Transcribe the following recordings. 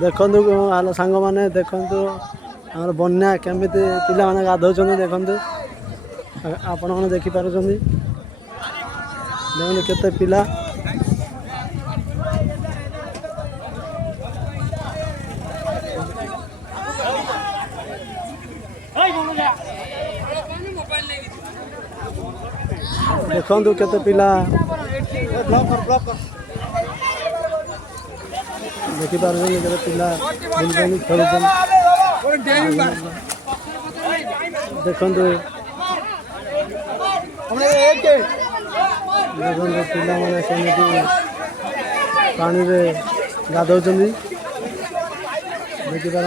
देखु हेलो सांग मैंने देखु आम बन्या केमी पिला मैंने गाधौं देखु आपण मैंने देखिपार देखते केते पिला देखु केते पिला देखिपार केते पिला बुलुचन खेलुचन देखु देखो पिला मैंने सेमती पानी रे गाधौं देखिपार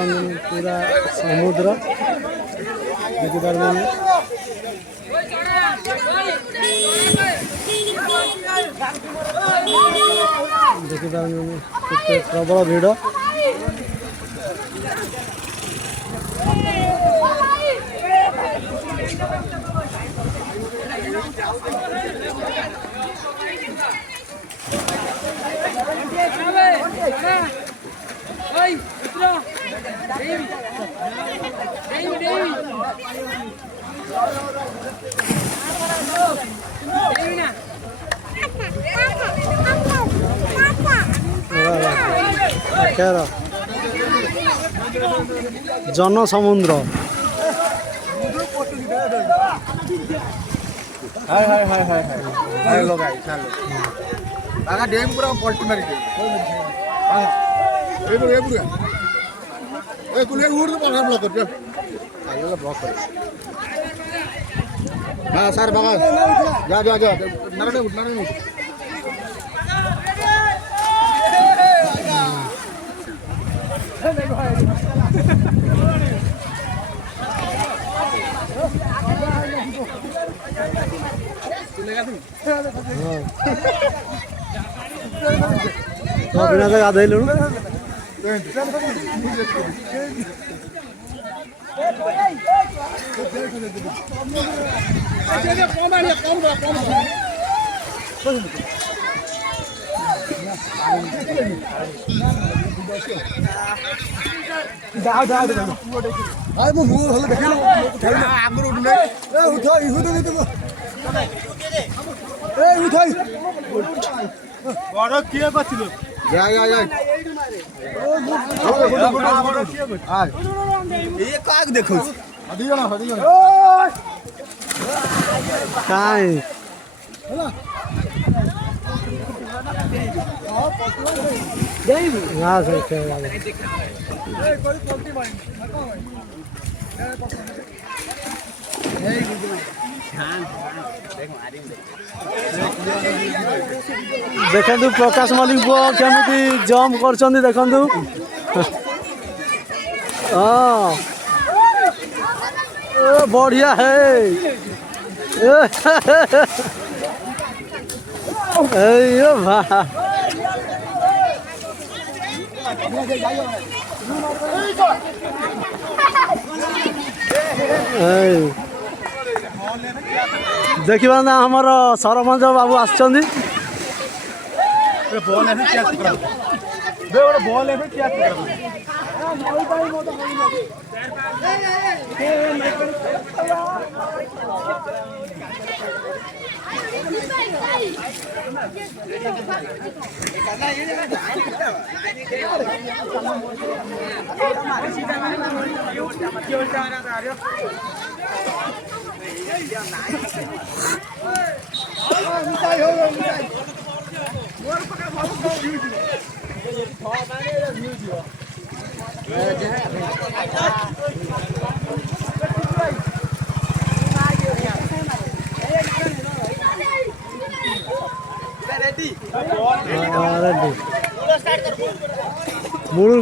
पूरा समुद्र देखिपार देखिपार प्रबल भिड़ जन समुद्र हाय हाय हाय हाय हाय हाय लोग आई चलो आगा डैम पूरा पलटी मारी दे हां ए बुरे ए कुले उड़ तो पार ब्लॉक कर आगे ब्लॉक कर हां सर बाबा जा जा जा नरने उठ बिना से गाधे लू आय मु हल देखिलो आगुर उठने ए उठो इहु तो ए उठाई बड़ किए बचिलो जा जा जा ये काग देखो हदी जणा काई होला हां सर खेला ए कोई पलटी मारी देखु प्रकाश मलिक केमी जम्प कर देखु हाँ बढ़िया है देखा ना हमर सरपंच बाबू आसुँच मुळुल